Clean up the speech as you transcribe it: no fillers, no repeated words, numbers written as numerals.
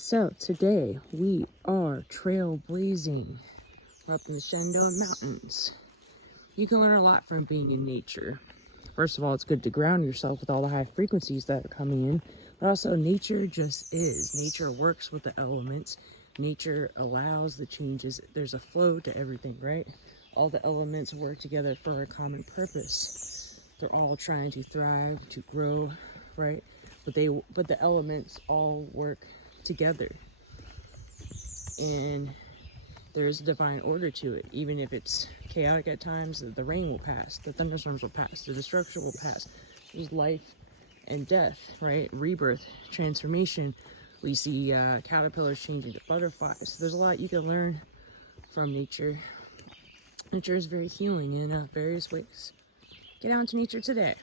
So today we are trailblazing up in the Shenandoah Mountains. You can learn a lot from being in nature. First of all, it's good to ground yourself with all the high frequencies that are coming in, but also nature just is. Nature works with the elements. Nature allows the changes. There's a flow to everything, right? All the elements work together for a common purpose. They're all trying to thrive, to grow, right? But the elements all work together, and there's a divine order to it. Even if it's chaotic at times, the rain will pass, the thunderstorms will pass, the destruction will pass. There's life and death, right? Rebirth, transformation. We see caterpillars changing to butterflies. There's a lot you can learn from nature. Nature is very healing in various ways. Get out into nature today.